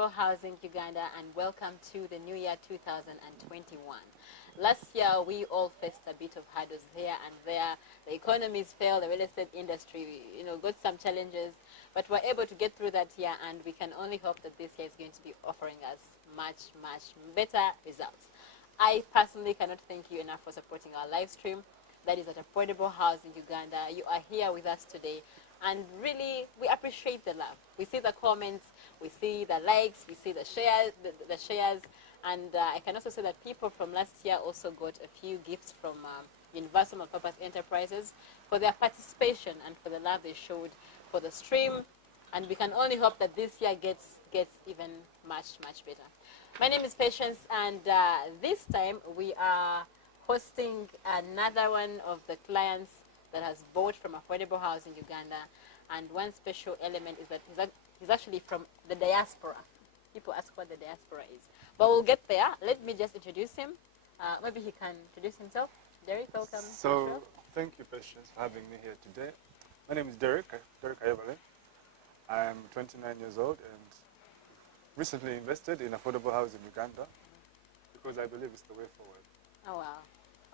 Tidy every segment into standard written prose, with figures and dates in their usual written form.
Affordable Housing Uganda, and welcome to the new year 2021. Last year, we all faced a bit of hurdles here and there. The economies failed, the real estate industry, got some challenges, but we're able to get through that year, and we can only hope that this year is going to be offering us much, much better results. I personally cannot thank you enough for supporting our live stream. That is at Affordable Housing Uganda. You are here with us today, and really, we appreciate the love. We see the comments, we see the likes, we see the shares, and I can also say that people from last year also got a few gifts from Universal Multipurpose Enterprises for their participation and for the love they showed for the stream, and we can only hope that this year gets even much, much better. My name is Patience, and this time we are hosting another one of the clients that has bought from Affordable Housing Uganda, and one special element is that he's actually from the Diaspora. People ask what the Diaspora is, but we'll get there. Let me just introduce him. Maybe he can introduce himself. Derek, welcome. So, thank you, Patience, for having me here today. My name is Derek Ayabale. I am 29 years old and recently invested in Affordable Housing Uganda because I believe it's the way forward. Oh, wow.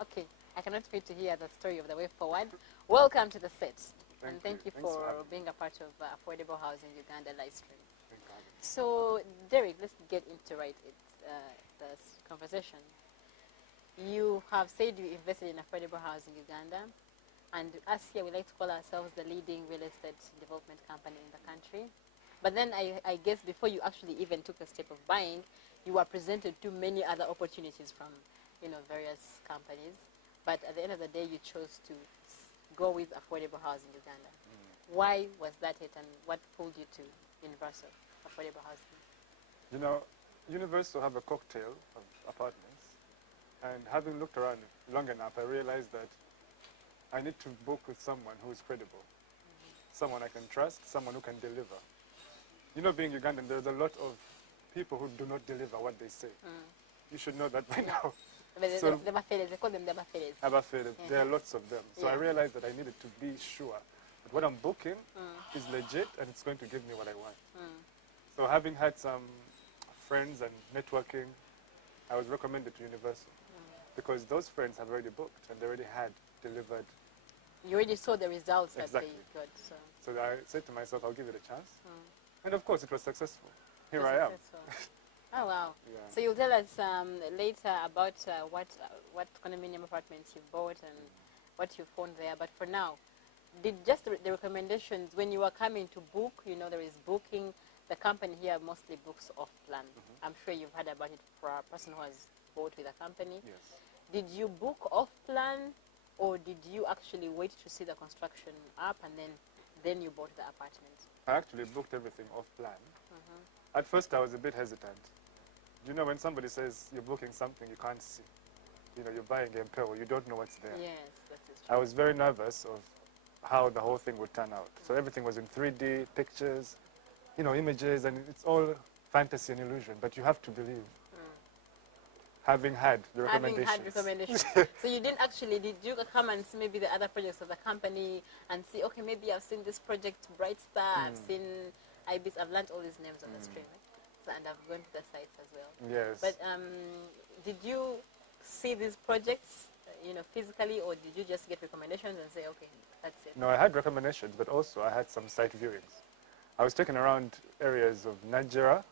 Okay. I cannot wait to hear the story of the way forward. Welcome to the set. Thank you for being a part of Affordable Housing Uganda live stream. So, Derek, let's get into this conversation. You have said you invested in Affordable Housing Uganda, and us here, we like to call ourselves the leading real estate development company in the country. But then I guess before you actually even took the step of buying, you were presented to many other opportunities from various companies. But at the end of the day, you chose to go with Affordable Housing Uganda. Why was that it, and what pulled you to Universal Affordable Housing? Universal have a cocktail of apartments, and having looked around long enough, I realized that I need to book with someone who is credible, someone I can trust, someone who can deliver. Being Ugandan, there's a lot of people who do not deliver what they say. You should know that by now. They call them the Abafeles. There are lots of them. So I realized that I needed to be sure that what I'm booking is legit and it's going to give me what I want. So having had some friends and networking, I was recommended to Universal because those friends have already booked and they already had delivered. You already saw the results that they got. So I said to myself, I'll give it a chance. And of course, it was successful. Here I am. Oh, wow. Yeah. So you'll tell us later about what condominium apartments you bought and what you found there. But for now, did just the recommendations, when you were coming to book, there is booking. The company here mostly books off-plan. I'm sure you've heard about it for a person who has bought with a company. Yes. Did you book off-plan, or did you actually wait to see the construction up and then you bought the apartment? I actually booked everything off-plan. At first, I was a bit hesitant. When somebody says you're booking something you can't see, you're buying a pill, you don't know what's there. Yes, that is true. I was very nervous of how the whole thing would turn out. So everything was in 3D, pictures, images, and it's all fantasy and illusion, but you have to believe. Having had the recommendations. So you didn't actually, did you come and see maybe the other projects of the company and see, okay, maybe I've seen this project, Bright Star, I've seen Ibis, I've learned all these names on the stream, right? And I've gone to the sites as well. Yes. But did you see these projects, physically, or did you just get recommendations and say, okay, that's it? No, I had recommendations, but also I had some site viewings. I was taken around areas of Najera,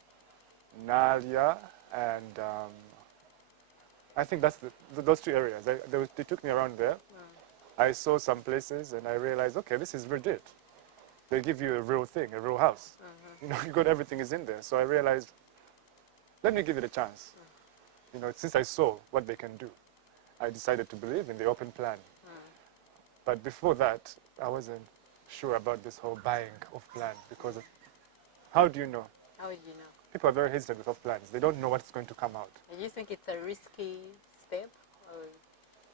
Nalia, and I think that's those two areas. They took me around there. I saw some places and I realized, okay, this is legit. They give you a real thing, a real house. You got everything is in there. So I realized, let me give it a chance. Since I saw what they can do, I decided to believe in the open plan. But before that, I wasn't sure about this whole buying off plan because how do you know? How would you know? People are very hesitant with off plans. They don't know what's going to come out. Do you think it's a risky step? Or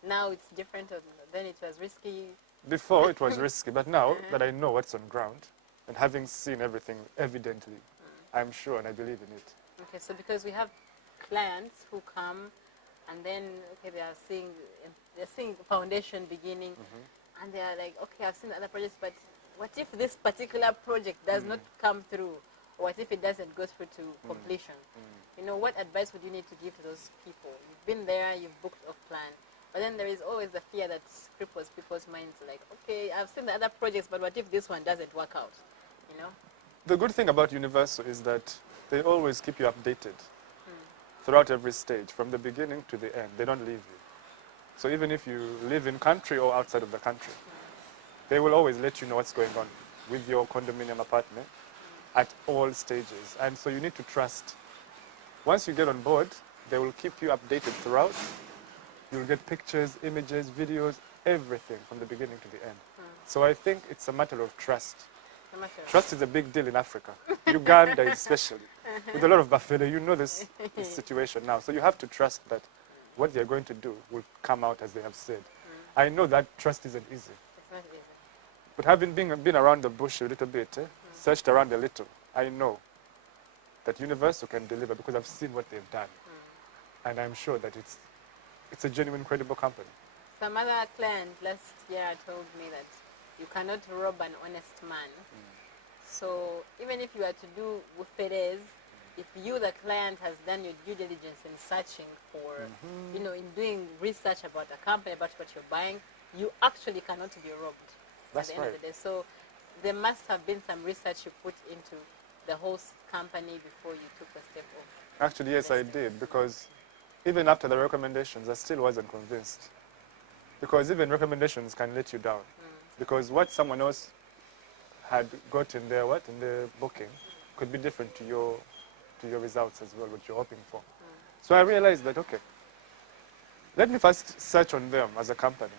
now it's different, or then it was risky? Before it was risky, but now that I know what's on ground and having seen everything evidently, I'm sure and I believe in it. Okay, so because we have clients who come and then they're seeing foundation beginning, and they're like, okay, I've seen other projects, but what if this particular project does not come through? What if it doesn't go through to completion? You know, what advice would you need to give to those people? You've been there, you've booked a plan, but then there is always the fear that cripples people's minds, like, okay, I've seen the other projects, but what if this one doesn't work out, you know? The good thing about Universal is that they always keep you updated throughout every stage, from the beginning to the end. They don't leave you. So even if you live in country or outside of the country, they will always let you know what's going on with your condominium apartment at all stages. And so you need to trust. Once you get on board, they will keep you updated throughout. You'll get pictures, images, videos, everything from the beginning to the end. So I think it's a matter of trust. Trust is a big deal in Africa, Uganda especially. With a lot of buffalo, you know this situation now. So you have to trust that what they're going to do will come out as they have said. I know that trust isn't easy. It's not easy. But having been around the bush a little bit, searched around a little, I know that Universal can deliver because I've seen what they've done. And I'm sure that it's a genuine, credible company. Some other client last year told me that you cannot rob an honest man. So even if you are to do wuferes, if you, the client, has done your due diligence in searching for, you know, in doing research about a company, about what you're buying, you actually cannot be robbed That's at the end of the day. So there must have been some research you put into the host company before you took the step of. Actually, yes, I did, because even after the recommendations, I still wasn't convinced. Because even recommendations can let you down. Because what someone else had got in their booking could be different to your results as well, what you're hoping for. So I realized that, okay, let me first search on them as a company.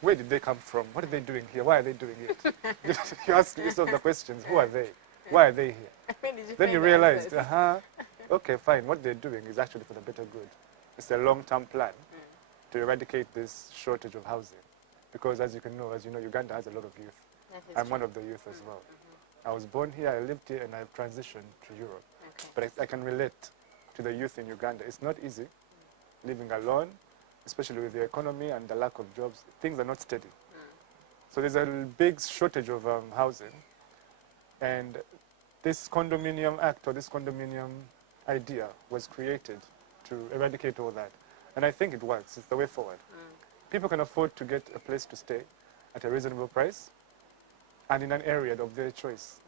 Where did they come from? What are they doing here? Why are they doing it? You ask yourself the questions, who are they? Why are they here? Then you realize, okay, fine, what they're doing is actually for the better good. It's a long-term plan to eradicate this shortage of housing. Because as you know, Uganda has a lot of youth. I'm one of the youth as well. I was born here, I lived here, and I've transitioned to Europe. But I can relate to the youth in Uganda. It's not easy living alone, especially with the economy and the lack of jobs. Things are not steady. So there's a big shortage of housing. And this condominium act or this condominium idea was created to eradicate all that. And I think it works. It's the way forward. People can afford to get a place to stay at a reasonable price and in an area of their choice.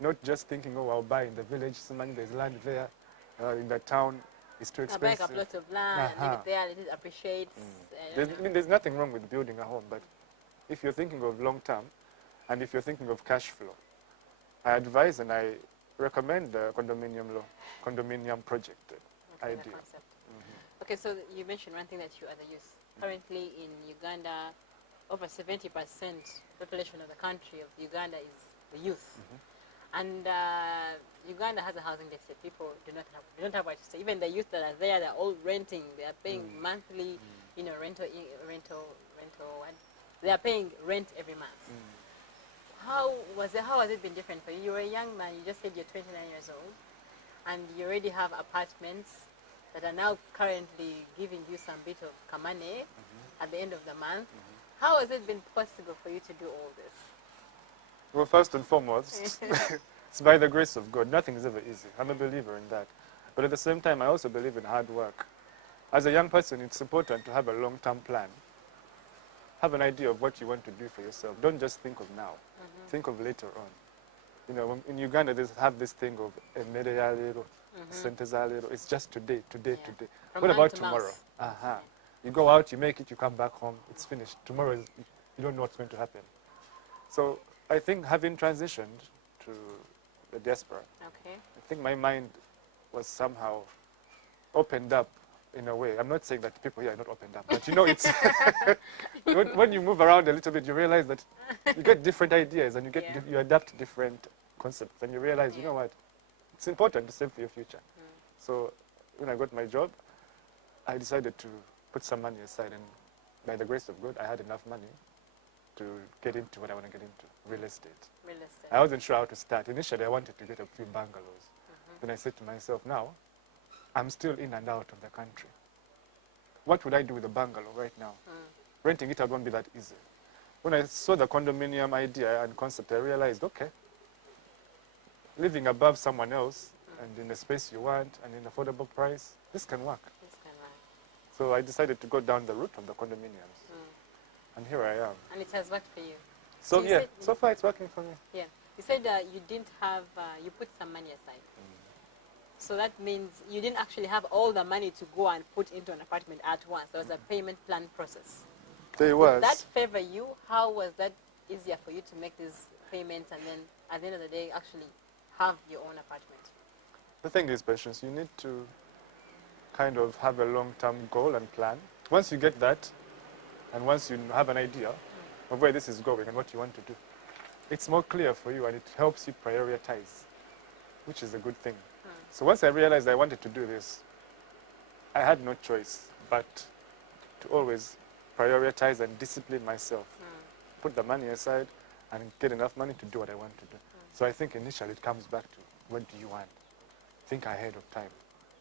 Not just thinking, oh, I'll buy in the village, there's land there, in the town, it's too expensive. I'll buy a plot of land, leave it there, let it appreciate. There's nothing wrong with building a home, but if you're thinking of long term, and if you're thinking of cash flow, I advise and I recommend the condominium project idea. Okay, so you mentioned one thing that you are the youth. Currently in Uganda, over 70% population of the country of Uganda is the youth. And Uganda has a housing deficit. People do not have where to stay. Even the youth that are there, they're all renting. They are paying monthly, you know, rental. They are paying rent every month. How has it been different for you? You were a young man. You just said you're 29 years old, and you already have apartments that are now currently giving you some bit of kamane at the end of the month. How has it been possible for you to do all this? Well, first and foremost, it's by the grace of God. Nothing is ever easy. I'm a believer in that. But at the same time, I also believe in hard work. As a young person, it's important to have a long-term plan. Have an idea of what you want to do for yourself. Don't just think of now. Think of later on. You know, in Uganda, they have this thing of it's just today. From what about to tomorrow? mouse. You go out, you make it, you come back home, it's finished. Tomorrow, you don't know what's going to happen. So I think having transitioned to the Diaspora, I think my mind was somehow opened up in a way. I'm not saying that people here are not opened up, but you know, it's when you move around a little bit, you realize that you get different ideas and you adapt different concepts, and you realize, you know what, it's important to save for your future. So when I got my job, I decided to put some money aside, and by the grace of God, I had enough money to get into what I want to get into, real estate. I wasn't sure how to start. Initially, I wanted to get a few bungalows. Then I said to myself, now, I'm still in and out of the country. What would I do with a bungalow right now? Renting it out won't be that easy. When I saw the condominium idea and concept, I realized, okay, living above someone else and in the space you want and in affordable price, this can work. This can work. So I decided to go down the route of the condominiums. And here I am. And it has worked for you. So you yeah, said, so far it's working for me. Yeah. You said you didn't have, you put some money aside. So that means you didn't actually have all the money to go and put into an apartment at once. There was a payment plan process. There was. Did that favor you? How was that easier for you to make these payments and then at the end of the day actually have your own apartment? The thing is, Patience, you need to kind of have a long-term goal and plan. Once you get that, and once you have an idea of where this is going and what you want to do, it's more clear for you and it helps you prioritize, which is a good thing. So once I realized I wanted to do this, I had no choice but to always prioritize and discipline myself. Put the money aside and get enough money to do what I want to do. So I think initially it comes back to, what do you want? Think ahead of time.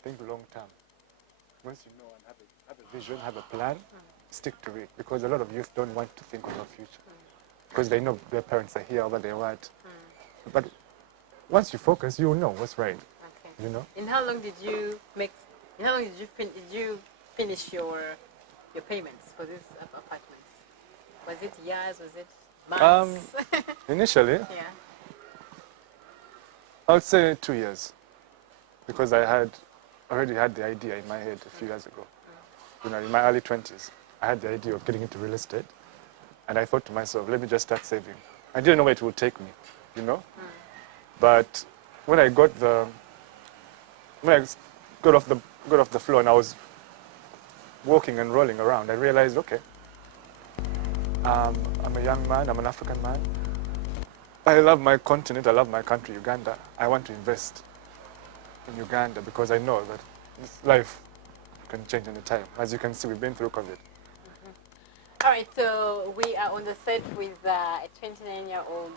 Think long term. Once you know and have a vision, have a plan, stick to it. Because a lot of youth don't want to think of the future. Because they know their parents are here, what they want. But once you focus, you will know what's right. Okay. You know? In how long did you make? In how long did you finish your payments for these apartments? Was it years? Was it months? Initially, Yeah. I would say 2 years. Because I already had the idea in my head a few years ago. You know, in my early 20s, I had the idea of getting into real estate. And I thought to myself, let me just start saving. I didn't know where it would take me, you know? But when I got off the floor and I was walking and rolling around, I realized, okay, I'm a young man, I'm an African man. I love my continent, I love my country, Uganda. I want to invest in Uganda because I know that this life can change any time. As you can see, we've been through COVID. All right, so we are on the set with a 29-year-old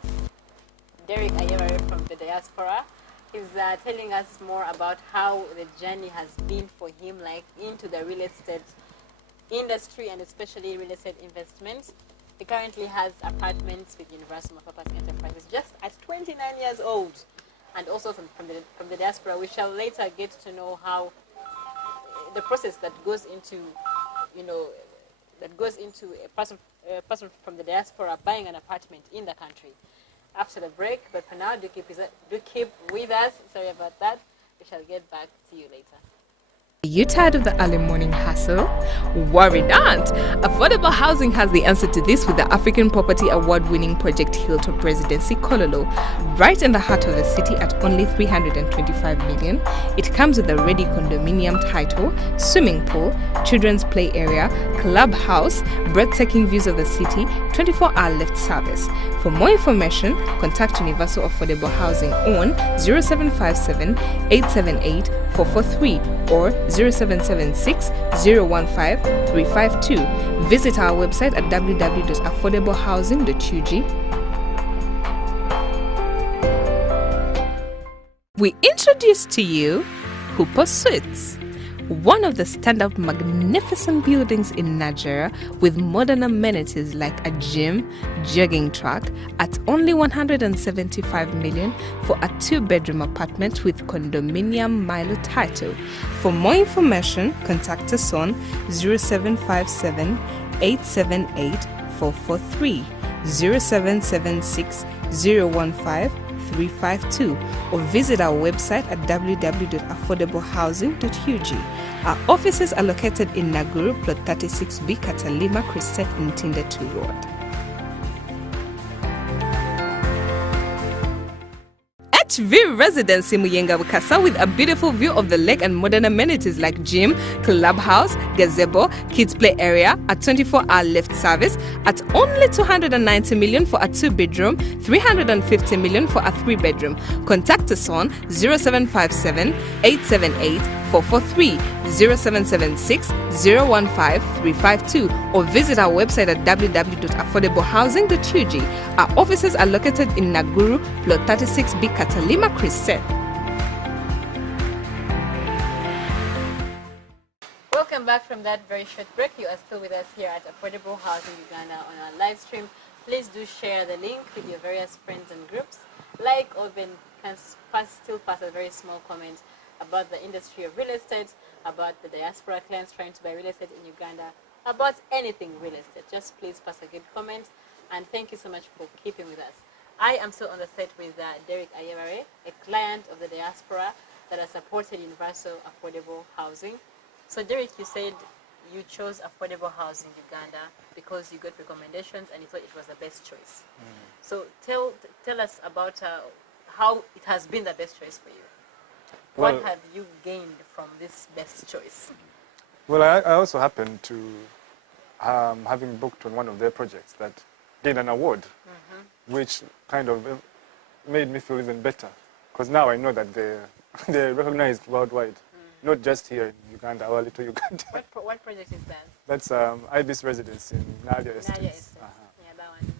Derek Ayebare from the Diaspora. He's telling us more about how the journey has been for him, like into the real estate industry and especially real estate investments. He currently has apartments with Universal Purpose Enterprises just at 29 years old. And also from the Diaspora, we shall later get to know how the process that goes into, you know, that goes into a person from the Diaspora buying an apartment in the country. After the break, but for now, do keep with us. Sorry about that. We shall get back to you later. Are you tired of the early morning hustle? Worry not! Affordable Housing has the answer to this with the African Property Award-winning project Hilltop Residency Kololo. Right in the heart of the city at only 325 million, it comes with a ready condominium title, swimming pool, children's play area, clubhouse, breathtaking views of the city, 24-hour lift service. For more information, contact Universal Affordable Housing on 0757 878 443 or 0776 015 352. Visit our website at www.affordablehousing.ug. We introduce to you Hooper Suites, one of the standout magnificent buildings in Nigeria with modern amenities like a gym, jogging track at only 175 million for a 2-bedroom apartment with condominium Milo title. For more information, contact us on 0757 878 443, 0776 015 352 or visit our website at www.affordablehousing.ug. Our offices are located in Naguru, plot 36B, Katalima, Christet, Ntinda 2 Road. HV Residency Muyenga Bukasa with a beautiful view of the lake and modern amenities like gym, clubhouse, gazebo, kids play area, a 24-hour lift service at only 290 million for a 2-bedroom, 350 million for a 3-bedroom. Contact us on 0757 878 443, 0776 015 352 or visit our website at www.affordablehousing.ug. Our offices are located in Naguru, plot 36B, Katalima, Christet. Welcome back from that very short break. You are still with us here at Affordable Housing Uganda on our live stream. Please do share the link with your various friends and groups. Like or even can still pass a very small comment about the industry of real estate, about the diaspora clients trying to buy real estate in Uganda, about anything real estate. Just please pass a good comment, and thank you so much for keeping with us. I am still on the set with Derek Ayebare, a client of the diaspora that has supported universal affordable housing. So Derek, you said you chose affordable housing in Uganda because you got recommendations and you thought it was the best choice. So tell us about how it has been the best choice for you. Well, what have you gained from this best choice? Well, I also happened to, having booked on one of their projects that gained an award, which kind of made me feel even better. Because now I know that they're recognized worldwide, not just here in Uganda, our little Uganda. What project is that? That's Ibis Residence in Nadia Estates. Nadia Estates. Yeah, that one.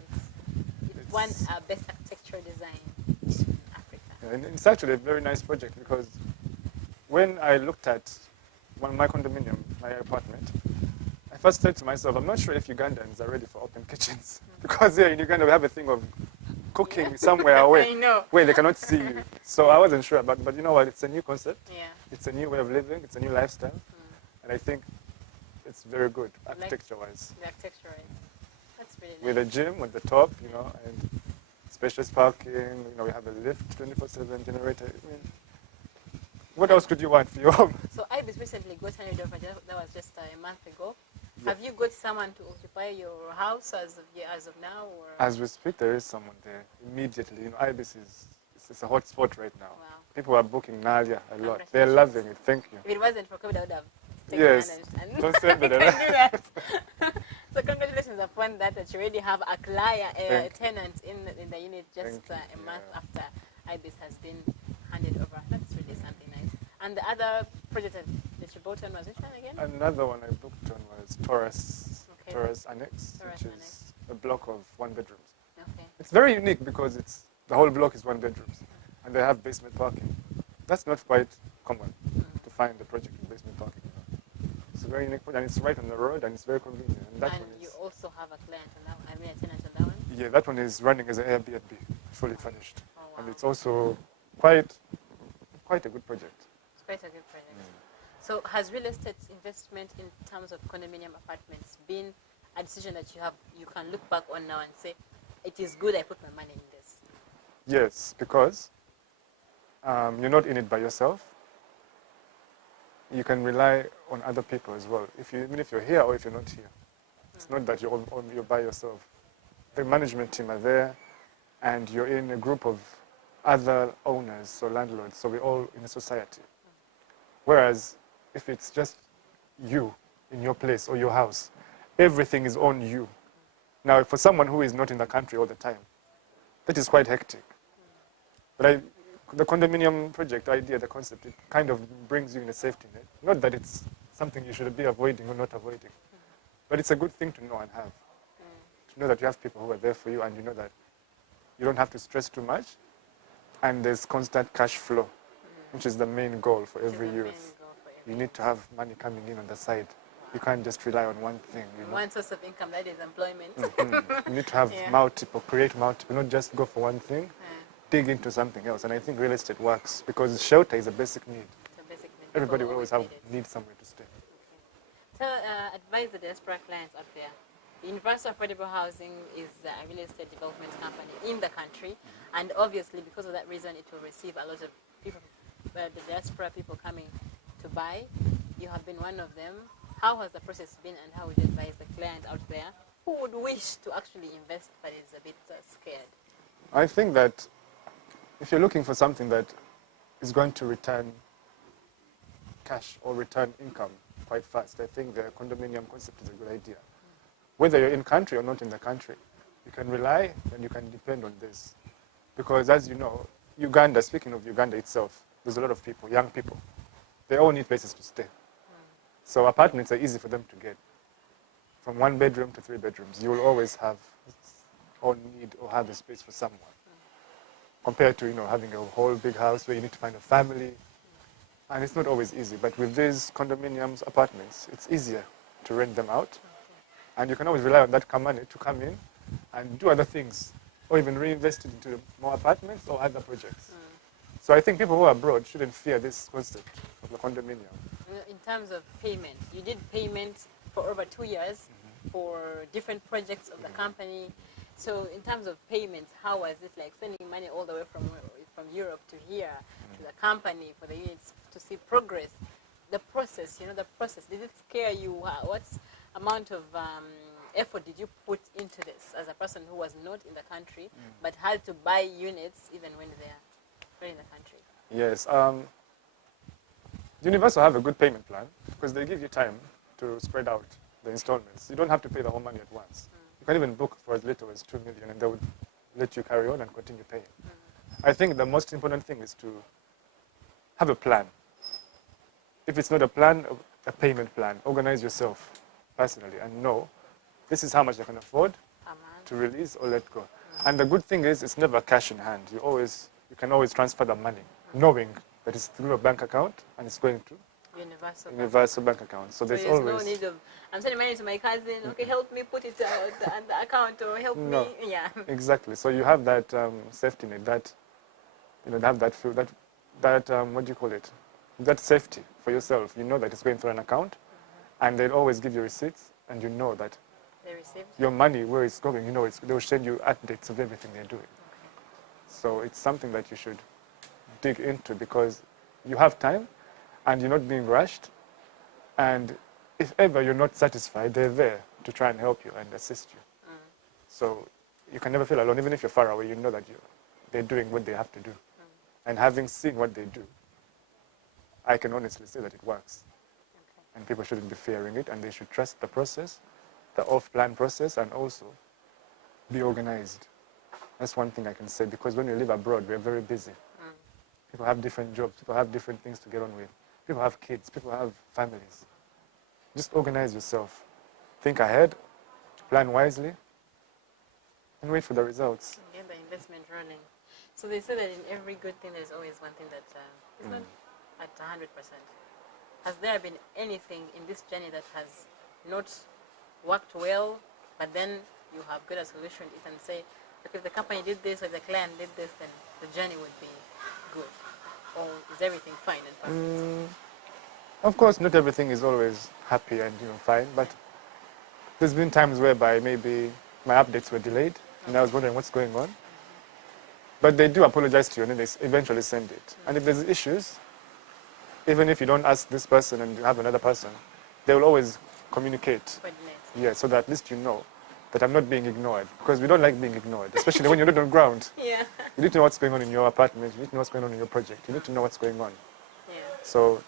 It's won Best Architectural Design in Africa. Yeah, and it's actually a very nice project because when I looked at my condominium, my apartment, I first said to myself, I'm not sure if Ugandans are ready for open kitchens. Because here in Uganda we have a thing of cooking somewhere away where they cannot see you. So I wasn't sure about it, but you know what, it's a new concept. Yeah. It's a new way of living, it's a new lifestyle. And I think it's very good architecture-wise. The architecture-wise. That's really nice. With a gym at the top, you know, and spacious parking, you know, we have a lift, 24/7 generator. I mean, what else could you want for your home? So Ibis recently got handed over, that was just a month ago. Yeah. Have you got someone to occupy your house as of now? Or? As we speak, there is someone there immediately. You know, Ibis it's a hot spot right now. Wow. People are booking Nalia a lot. They're loving it. Thank you. If it wasn't for COVID, I would have taken Yes. and Don't send me do that. that. So congratulations upon that you already have a client, a tenant in the unit just a month after Ibis has been handed over. That's really something nice. And the other project that you bought on was which one again? Another one I booked on was Taurus Annex, which is a block of 1 bedrooms. Okay. It's very unique because the whole block is 1 bedrooms, and they have basement parking. That's not quite common to find a project with basement parking. It's a very unique project, and it's right on the road, and it's very convenient. And you also have a client on that one, a tenant on that one? Yeah, that one is running as an Airbnb, fully furnished. Oh, wow. And it's also quite a good project. It's quite a good project. So has real estate investment in terms of condominium apartments been a decision that you can look back on now and say, it is good I put my money in this? Yes, because you're not in it by yourself. You can rely on other people as well, even if you're here or if you're not here. It's not that you're by yourself. The management team are there, and you're in a group of other owners or landlords, so we're all in a society. Whereas if it's just you in your place or your house, everything is on you. Now, for someone who is not in the country all the time, that is quite hectic. But the condominium project idea, the concept, it kind of brings you in a safety net. Not that it's something you should be avoiding or not avoiding, but it's a good thing to know and have. To know that you have people who are there for you, and you know that you don't have to stress too much, and there's constant cash flow, which is the main goal for every youth. You need to have money coming in on the side. You can't just rely on one thing. You know? One source of income, that is employment. You need to have multiple, create multiple, not just go for one thing, dig into something else. And I think real estate works because shelter is a basic need. It's a basic need. Everybody will always need somewhere to stay. So advise the diaspora clients out there. Universal Affordable Housing is a real estate development company in the country, and obviously because of that reason it will receive a lot of people, the diaspora people coming to buy. You have been one of them. How has the process been, and how would you advise the client out there who would wish to actually invest but is a bit scared? I think that if you're looking for something that is going to return cash or return income quite fast, I think the condominium concept is a good idea. Whether you're in country or not in the country, you can rely and you can depend on this. Because as you know, Uganda, speaking of Uganda itself, there's a lot of people, young people. They all need places to stay. So apartments are easy for them to get. From 1 bedroom to 3 bedrooms, you will always have or need or have a space for someone. Compared to, having a whole big house where you need to find a family. And it's not always easy. But with these condominiums, apartments, it's easier to rent them out. And you can always rely on that money to come in and do other things. Or even reinvest it into more apartments or other projects. So I think people who are abroad shouldn't fear this concept of the condominium. In terms of payment, you did payments for over 2 years for different projects of the company. So in terms of payments, how was it like sending money all the way from Europe to here to the company for the units to see progress? The process, the process, did it scare you? What amount of effort did you put into this as a person who was not in the country but had to buy units even when they're in the country? Yes. Universal have a good payment plan because they give you time to spread out the installments. You don't have to pay the whole money at once. You can even book for as little as 2 million and they would let you carry on and continue paying. I think the most important thing is to have a plan. If it's not a plan, a payment plan. Organize yourself personally and know this is how much I can afford to release or let go. And the good thing is it's never cash in hand. You can always transfer the money knowing that it's through a bank account and it's going to universal bank account. So there's always no need of I'm sending money to my cousin. Okay, help me put it on the account or help me. Yeah. Exactly. So you have that safety net. That have that feel that what do you call it? That safety for yourself. You know that it's going through an account, and they'll always give you receipts, and you know that they received your money where it's going. You know they'll send you updates of everything they're doing. So it's something that you should dig into because you have time and you're not being rushed. And if ever you're not satisfied, they're there to try and help you and assist you. So you can never feel alone. Even if you're far away, you know that they're doing what they have to do. And having seen what they do, I can honestly say that it works. And people shouldn't be fearing it and they should trust the process, the off-plan process, and also be organized. That's one thing I can say, because when we live abroad, we're very busy. People have different jobs, people have different things to get on with. People have kids, people have families. Just organize yourself. Think ahead, plan wisely, and wait for the results. Get the investment running. So they say that in every good thing, there's always one thing that is not at 100%. Has there been anything in this journey that has not worked well, but then you have got a solution? You can say, look, if the company did this or the client did this, then the journey would be good. Or is everything fine and perfect? Of course, not everything is always happy and fine, but there's been times whereby maybe my updates were delayed, and I was wondering what's going on. But they do apologize to you, and then they eventually send it. And if there's issues, even if you don't ask this person and you have another person, they will always communicate. Yeah, so that at least you know that I'm not being ignored, because we don't like being ignored, especially when you're not on ground. Yeah. You need to know what's going on in your apartment. You need to know what's going on in your project. You need to know what's going on. Yeah. So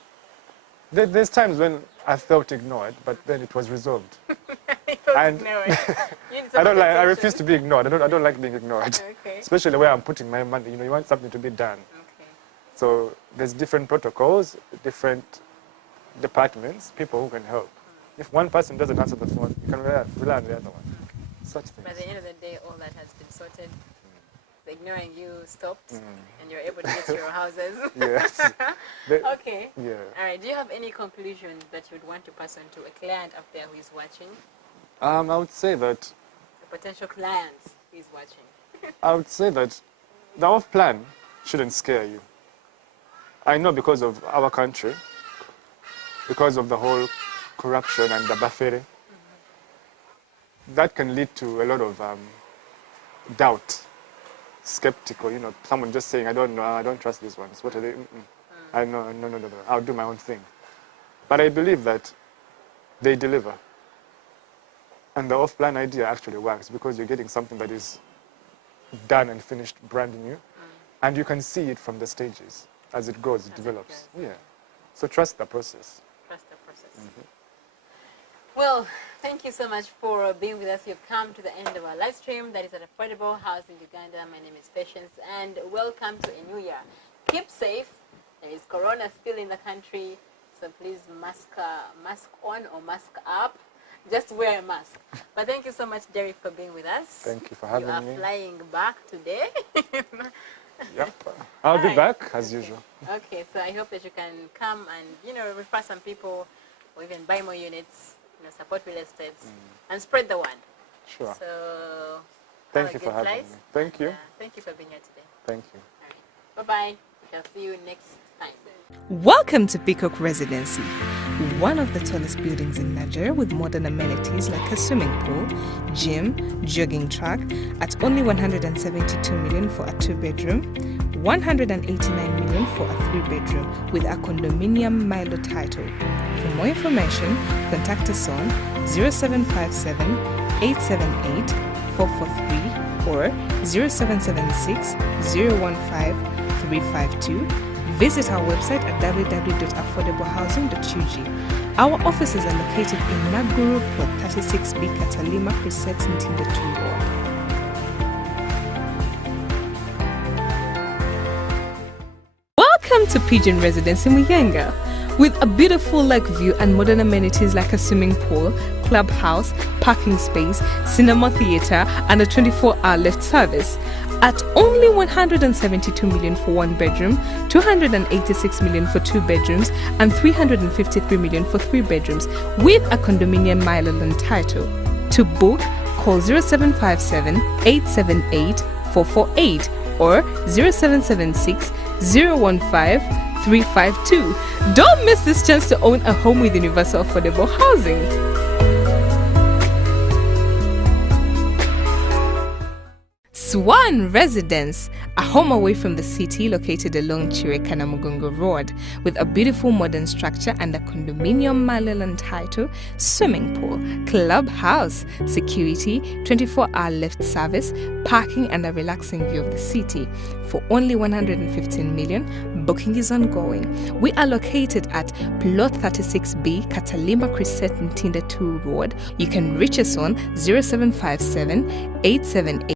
there's times when I felt ignored, but then it was resolved. I refuse to be ignored. I don't like being ignored. Okay. Especially where I'm putting my money. You want something to be done. Okay. So there's different protocols, different departments, people who can help. If one person doesn't answer the phone, you can rely on the other one. Such things. By the end of the day, all that has been sorted. The ignoring you stopped, and you're able to get to your houses. Yes. Okay. Yeah. All right. Do you have any conclusion that you would want to pass on to a client up there who is watching? I would say that... A potential client who is watching. I would say that the off-plan shouldn't scare you. I know because of our country, because of the whole corruption and the buffet, that can lead to a lot of doubt, skeptical, someone just saying, I don't know, I don't trust these ones. What are they? I know, no, I'll do my own thing. But I believe that they deliver. And the off-plan idea actually works because you're getting something that is done and finished, brand new, and you can see it from the stages. As it goes, it develops. Yeah. So trust the process. Trust the process. Well, thank you so much for being with us. You've come to the end of our live stream. That is at Affordable Housing Uganda. My name is Patience, and welcome to a new year. Keep safe. There is Corona still in the country, so please mask on or mask up. Just wear a mask. But thank you so much, Derek, for being with us. Thank you for having me. You are flying back today. Yep. I'll be back as usual. Okay, so I hope that you can come and, refer some people or even buy more units, support real estate and spread the word. Sure. So thank you for having me. Thank you. Yeah, thank you for being here today. Thank you. All right. Bye-bye. I'll see you next time. Welcome to Peacock Residency, one of the tallest buildings in Nigeria with modern amenities like a swimming pool, gym, jogging track at only 172 million for a 2-bedroom, 189 million for a 3-bedroom with a condominium Milo title. For more information, contact us on 0757 878 443 or 0776 015 352. Visit our website at www.affordablehousing.ug. Our offices are located in Naguru, Plot 36B, Katalima, Crescent, Ntinda 2 Road. Welcome to Pigeon Residence in Muyenga. With a beautiful lake view and modern amenities like a swimming pool, clubhouse, parking space, cinema theater, and a 24-hour lift service. At only 172 million for 1 bedroom, 286 million for 2 bedrooms, and 353 million for 3 bedrooms, with a condominium Miloland title. To book, call 0757 878 448 or 0776 015 352. Don't miss this chance to own a home with universal affordable housing. Swan Residence, a home away from the city located along Chirekana-Mugongo Road with a beautiful modern structure and a condominium Malaland title, swimming pool, clubhouse, security, 24-hour lift service, parking and a relaxing view of the city. For only 115 million, booking is ongoing. We are located at Plot 36B, Katalima Crescent, Ntinda 2 Road. You can reach us on 0757 878